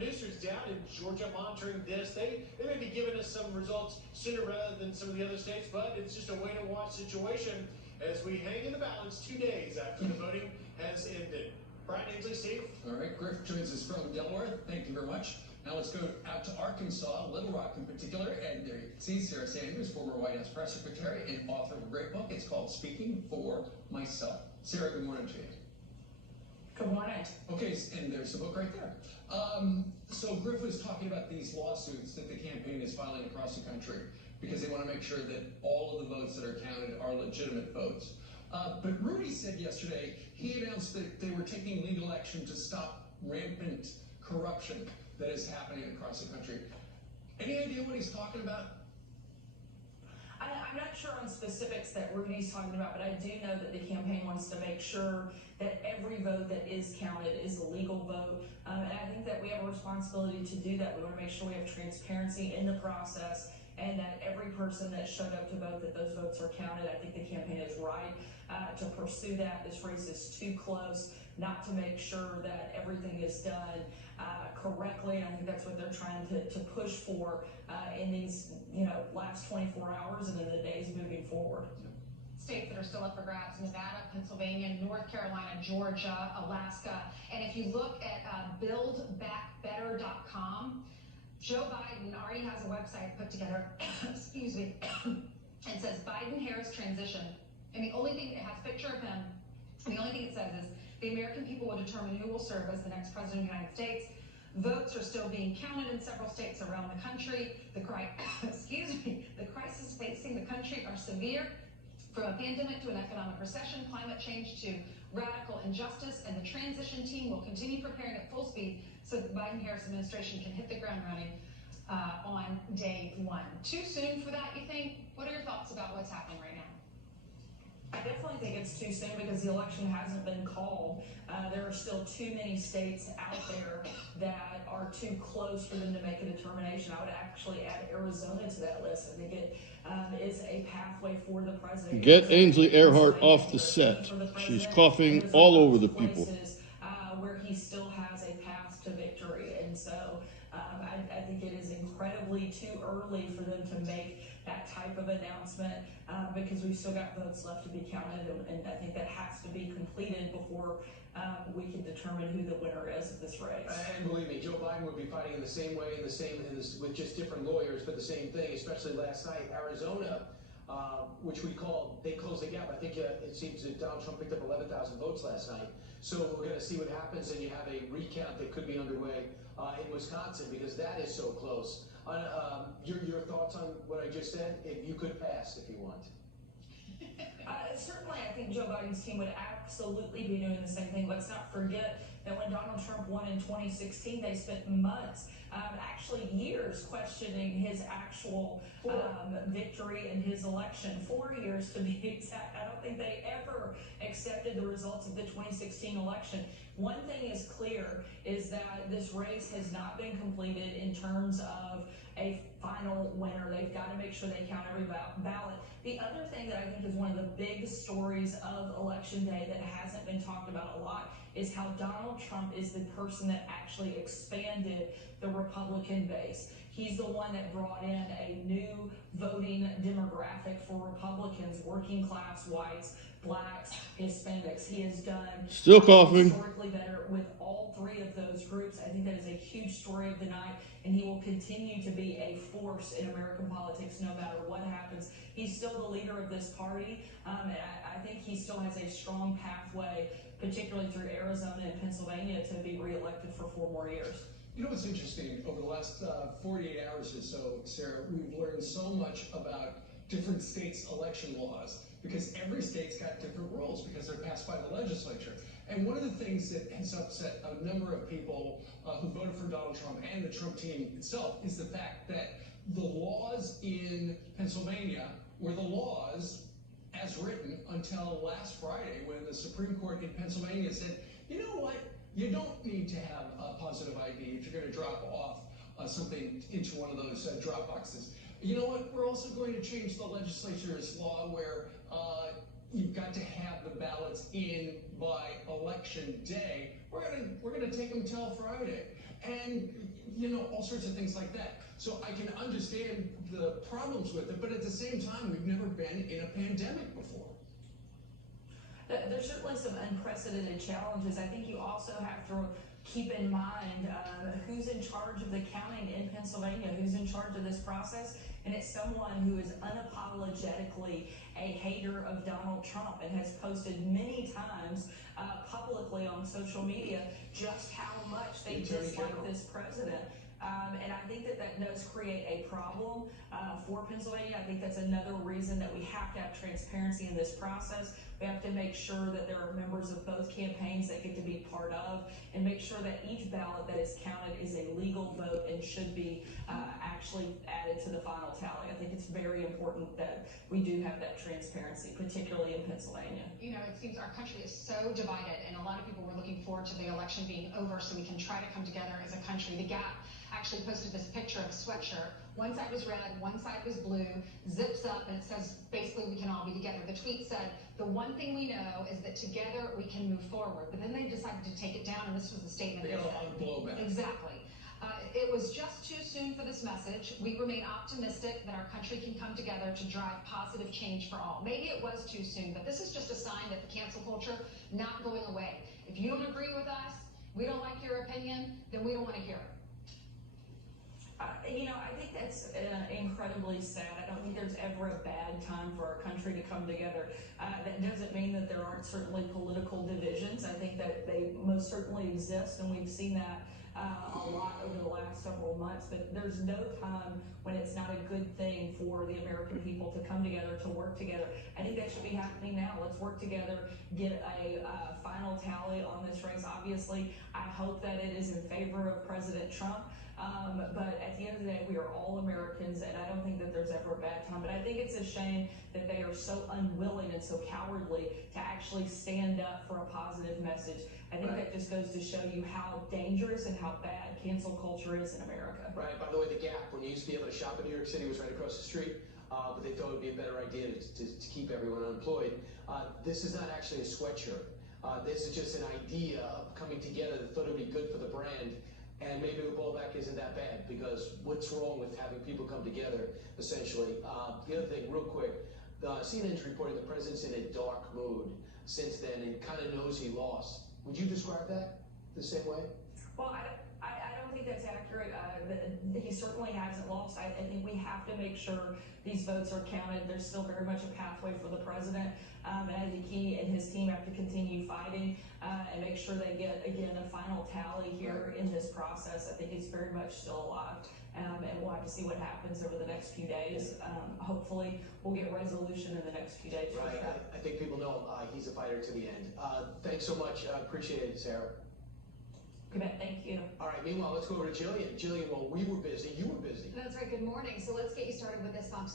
producers down in Georgia monitoring this. They may be giving us some results sooner rather than some of the other states, but it's just a wait and watch situation as we hang in the balance 2 days after the voting has ended. Brian, Ainsley, Steve. All right, Griff joins us from Delaware. Thank you very much. Now let's go out to Arkansas, Little Rock in particular, and there you can see Sarah Sanders, former White House press secretary and author of a great book. It's called Speaking for Myself. Sarah, good morning to you. Good morning. Okay, and there's the book right there. So Griff was talking about these lawsuits that the campaign is filing across the country because they want to make sure that all of the votes that are counted are legitimate votes. But Rudy said yesterday, he announced that they were taking legal action to stop rampant corruption that is happening across the country. Any idea what he's talking about? I'm not sure on specifics that Rudy's talking about, but I do know that the campaign wants to make sure that every vote that is counted is a legal vote. And I think that we have a responsibility to do that. We want to make sure we have transparency in the process and that every person that showed up to vote, that those votes are counted. I think the campaign is right to pursue that. This race is too close not to make sure that everything is done correctly. And I think that's what they're trying to push for in these last 24 hours and in the days moving forward. States that are still up for grabs: Nevada, Pennsylvania, North Carolina, Georgia, Alaska. And if you look at buildbackbetter.com, Joe Biden already has a website put together, excuse me, and says Biden-Harris transition. And the only thing, it has a picture of him, and the only thing it says is the American people will determine who will serve as the next president of the United States. Votes are still being counted in several states around the country. The crises facing the country are severe, from a pandemic to an economic recession, climate change to radical injustice, and the transition team will continue preparing at full speed so that the Biden-Harris administration can hit the ground running on day one. Too soon for that, you think? What are your thoughts about what's happening right now? I definitely think it's too soon because the election hasn't been called. There are still too many states out there that are too close for them to make a determination. I would actually add Arizona to that list. I think it is a pathway for the president. Get Ainsley Earhardt off the set. She's coughing all over the people. Where he still has a path to victory. And so I think it is incredibly too early for them to make that type of announcement because we've still got votes left to be counted, and I think that has to be completed before we can determine who the winner is of this race. And believe me, Joe Biden would be fighting in the same way, with just different lawyers for the same thing. Especially last night, Arizona, which they closed the gap. I think it seems that Donald Trump picked up 11,000 votes last night. So we're going to see what happens, and you have a recount that could be underway in Wisconsin because that is so close. Your thoughts on what I just said? If you could pass, if you want. Certainly, I think Joe Biden's team would absolutely be doing the same thing. Let's not forget that when Donald Trump won in 2016, they spent months, actually years, questioning his actual victory in his election. 4 years to be exact. I don't think they ever accepted the results of the 2016 election. One thing is clear is that this race has not been completed in terms of a final winner. They've got to make sure they count every ballot. The other thing that I think is one of the big stories of Election Day that hasn't been talked about a lot is how Donald Trump is the person that actually expanded the Republican base. He's the one that brought in a new voting demographic for Republicans: working class whites, blacks, Hispanics. He has done Still coughing. Historically better with all three of those groups. I think that is a huge story of the night, and he will continue to be a force in American politics no matter what happens. He's still the leader of this party, and I think he still has a strong pathway, particularly through Arizona and Pennsylvania, to be reelected for 4 more years. You know what's interesting? Over the last 48 hours or so, Sarah, we've learned so much about different states' election laws because every state's got different rules because they're passed by the legislature. And one of the things that has upset a number of people who voted for Donald Trump and the Trump team itself is the fact that the laws in Pennsylvania were the laws as written until last Friday when the Supreme Court in Pennsylvania said, you know what? You don't need to have a positive ID if you're going to drop off something into one of those drop boxes. You know what? We're also going to change the legislature's law where you've got to have the ballots in by election day. We're gonna take them till Friday. And all sorts of things like that. So I can understand the problems with it, but at the same time, we've never been in a pandemic before. There's certainly some unprecedented challenges. I think you also have to keep in mind who's in charge of the counting in Pennsylvania, who's in charge of this process, and it's someone who is unapologetically a hater of Donald Trump and has posted many times publicly on social media just how much they dislike this president. And I think that does create a problem for Pennsylvania. I think that's another reason that we have to have transparency in this process. We have to make sure that there are members of both campaigns that get to be part of, and make sure that each ballot that is counted is a legal vote and should be actually added to the final tally. I think it's very important that we do have that transparency, particularly in Pennsylvania. It seems our country is so divided, and a lot of people were looking forward to the election being over so we can try to come together as a country. The Gap actually posted this picture of a sweatshirt. One side was red, one side was blue, zips up, and it says, basically, we can all be together. The tweet said, the one thing we know is that together we can move forward. But then they decided to take it down, and this was the statement. They got a lot of blowback. Exactly. It was just too soon for this message. We remain optimistic that our country can come together to drive positive change for all. Maybe it was too soon, but this is just a sign that the cancel culture not going away. If you don't agree with us, we don't like your opinion, then we don't want to hear it. I think that's incredibly sad. I don't think there's ever a bad time for our country to come together. That doesn't mean that there aren't certainly political divisions. I think that they most certainly exist, and we've seen that a lot over the last several months, but there's no time when it's not a good thing for the American people to come together, to work together. I think that should be happening now. Let's work together, get a final tally on this race. Obviously, I hope that it is in favor of President Trump. But at the end of the day, we are all Americans, and I don't think that there's ever a bad time. But I think it's a shame that they are so unwilling and so cowardly to actually stand up for a positive message. I think that just goes to show you how dangerous and how bad cancel culture is in America. Right. By the way, the Gap, when you used to be able to shop in New York City, was right across the street. But they thought it would be a better idea to keep everyone unemployed. This is not actually a sweatshirt. This is just an idea of coming together that thought it would be good for the brand. And maybe the blowback isn't that bad, because what's wrong with having people come together, essentially? The other thing, real quick, CNN's reporting the president's in a dark mood since then and kind of knows he lost. Would you describe that the same way? Well, I don't think that's accurate. He certainly hasn't lost. I think we have to make sure these votes are counted. There's still very much a pathway for the president. And I think he and his team have to continue fighting and make sure they get, again, a final tally here in this process. I think he's very much still alive. And we'll have to see what happens over the next few days. Hopefully, we'll get resolution in the next few days. Right. Sure. I think people know he's a fighter to the end. Thanks so much. Appreciate it, Sarah. Thank you. All right, meanwhile, let's go over to Jillian. Jillian, while we were busy, you were busy. That's right. Good morning. So let's get you started with this.